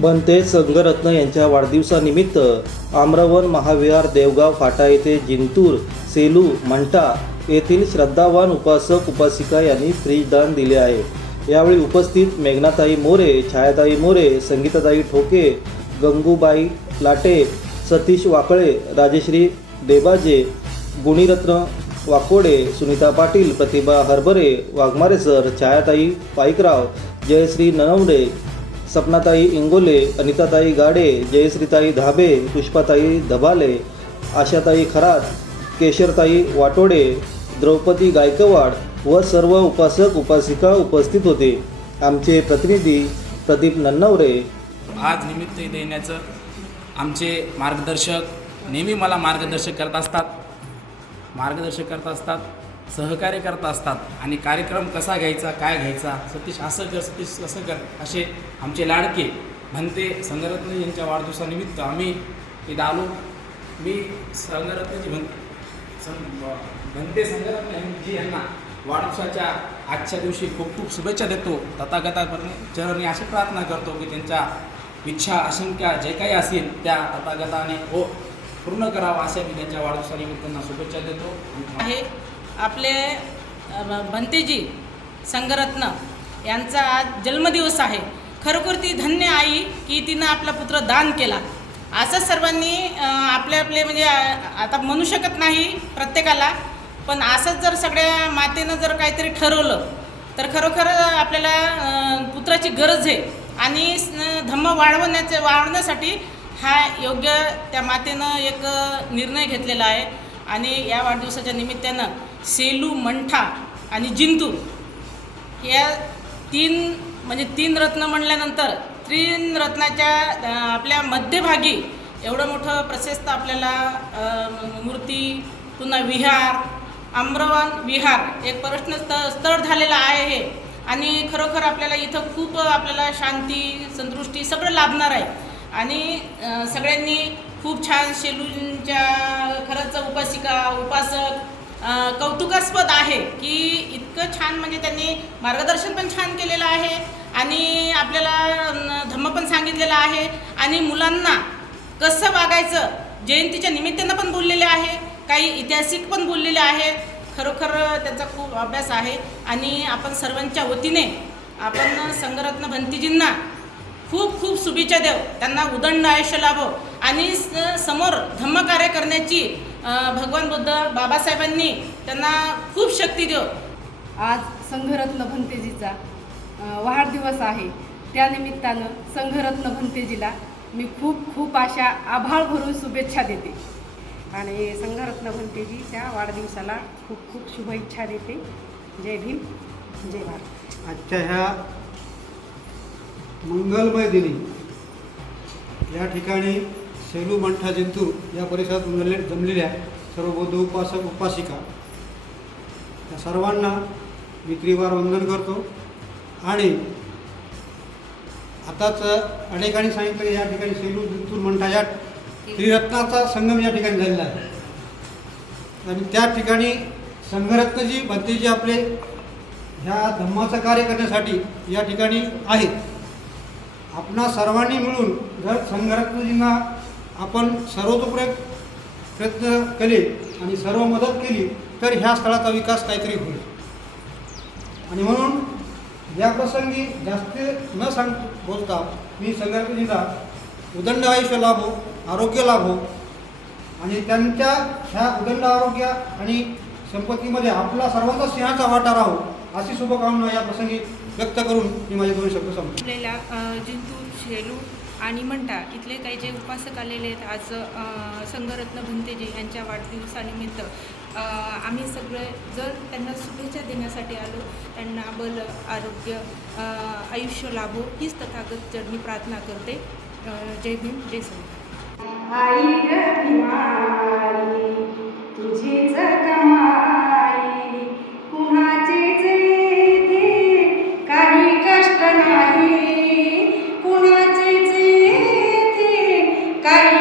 बनते संघरत्न यांच्या वाढदिवसानिमित्त आम्रवन महाविहार देवगाव फाटा येथे जिंतूर सेलू मंटा येथील श्रद्धावान उपासक उपासिका यांनी फ्रीज दान दिले आहे. यावेळी उपस्थित मेघनाताई मोरे छायाताई मोरे संगीताताई ठोके गंगूबाई लाटे सतीश वाकळे राजेश्री देबाजे गुणीरत्न वाकोडे सुनीता पाटील प्रतिभा हरभरे वाघमारे सर छायाताई पाईकराव जयश्री ननवडे सपनाताई इंगोले अनिताताई गाडे जयश्रीताई धाबे पुष्पाताई धबाले आशाताई खरात केशरताई वाटोडे द्रौपदी गायकवाड व सर्व उपासक उपासिका उपस्थित होते. आमचे प्रतिनिधी प्रदीप नन्नवरे. आज निमित्त देण्याचं आमचे मार्गदर्शक नेहमी मला मार्गदर्शक करत असतात. मार्गदर्शक करत असतात. सहकार्य करत असतात. आणि कार्यक्रम कसा घ्यायचा काय घ्यायचा सतीश असं कर सतीश कसं कर असे आमचे लाडके भन्ते संगरत्न यांच्या वाढदिवसानिमित्त आम्ही इथं आलो मी संगरत्नजी भं सं भन्ते संगरत्न जी यांना वाढदिवसाच्या आजच्या दिवशी खूप खूप शुभेच्छा देतो. तथागतापर्यंत चरणी अशी प्रार्थना करतो की त्यांच्या इच्छा आशंका जे काही असेल त्या तथागताने हो पूर्ण करावं अशा मी त्यांच्या वाढदिवसानिमित्त त्यांना शुभेच्छा देतो. आहे. आपले भंतेजी संगरत्न यांचा आज जन्मदिवस आहे. खरोखर ती धन्य आई की तिनं आपला पुत्र दान केला. असं सर्वांनी आपले आपले म्हणजे आता म्हणू शकत नाही प्रत्येकाला पण असंच जर सगळ्या मातेनं जर काहीतरी ठरवलं तर खरोखर आपल्याला पुत्राची गरज आहे. आणि धम्म वाढवण्याचे वाढवण्यासाठी हा योग्य त्या मातेनं एक निर्णय घेतलेला आहे. आणि या वाढदिवसाच्या निमित्तानं सेलू मंठा आणि जिंतूर या तीन म्हणजे तीन रत्न म्हणल्यानंतर तीन रत्नाच्या आपल्या मध्यभागी एवढं मोठं प्रशस्त आपल्याला मूर्ती पुन्हा विहार आम्रवान विहार एक पर्यटन स्थळ स्थळ झालेलं आहे हे. आणि खरोखर आपल्याला इथं खूप आपल्याला शांती संतुष्टी सगळं लाभणार आहे. आणि सगळ्यांनी खूप छान शेलूंच्या खरंच उपासिका उपासक कौतुकास्पद आहे की इतकं छान म्हणजे त्यांनी मार्गदर्शन पण छान केलेलं आहे आणि आपल्याला धम्म पण सांगितलेलं आहे. आणि मुलांना कसं वागायचं जयंतीच्या निमित्तानं पण बोललेले आहे. काही ऐतिहासिक पण बोललेले आहे. खरोखर त्यांचा खूप अभ्यास आहे. आणि आपण सर्वांच्या वतीने आपण संगरत्न भंतीजींना खूप खूप शुभेच्छा देव त्यांना उदंड आयुष्य लाभो. आणि स- समोर धम्मकार्य करण्याची भगवान बुद्ध बाबासाहेबांनी त्यांना खूप शक्ती देव आज संघरत्न भंतेजीचा वाढदिवस आहे. त्यानिमित्तानं संघरत्न भंतेजीला मी खूप खूप अशा आभाळ भरून शुभेच्छा देते. आणि संघरत्न भंतेजीच्या वाढदिवसाला खूप खूप शुभेच्छा देते. जय भीम जय भारत. आजच्या ह्या मंगलमय दिनी या ठिकाणी सेलू मंठा जिंतूर या परिसरात जमले जमलेल्या सर्व बौद्ध उपासक उपासिका. या सर्वांना मी त्रिवार वंदन करतो. आणि आताच अनेकांनी सांगितलं या ठिकाणी सेलू जिंतूर मंठा या त्रिरत्नाचा संगम या ठिकाणी झालेला आहे. आणि त्या ठिकाणी संघरत्नजी भंतेजी आपले ह्या धम्माचं कार्य करण्यासाठी या ठिकाणी आहेत. आपणा सर्वांनी मिळून जर संघरत्नजींना आपण सर्वतोपरी प्रयत्न केले आणि सर्व मदत केली तर ह्या स्थळाचा विकास काहीतरी होईल. आणि म्हणून या प्रसंगी जास्त न सांग बोलता मी संघरत्नजींना उदंड आयुष्य लाभो आरोग्य लाभो आणि त्यांच्या ह्या उदंड आरोग्य आणि संपत्तीमध्ये आपला सर्वांचा सिंहाचा वाटा राहो अशी शुभकामना या प्रसंगी व्यक्त करून मी माझे दोन शब्द संपतो जिंतू शेलू आणि म्हणता इथले काही जे उपासक आलेले आहेत आज संगरत्न संघरत्न भंतेजी यांच्या वाढदिवसानिमित्त आम्ही सगळे जर त्यांना शुभेच्छा देण्यासाठी आलो त्यांना बल आरोग्य आयुष्य लाभो हीच तथागत मी प्रार्थना करते. जय भीम जय संत आई Carlos.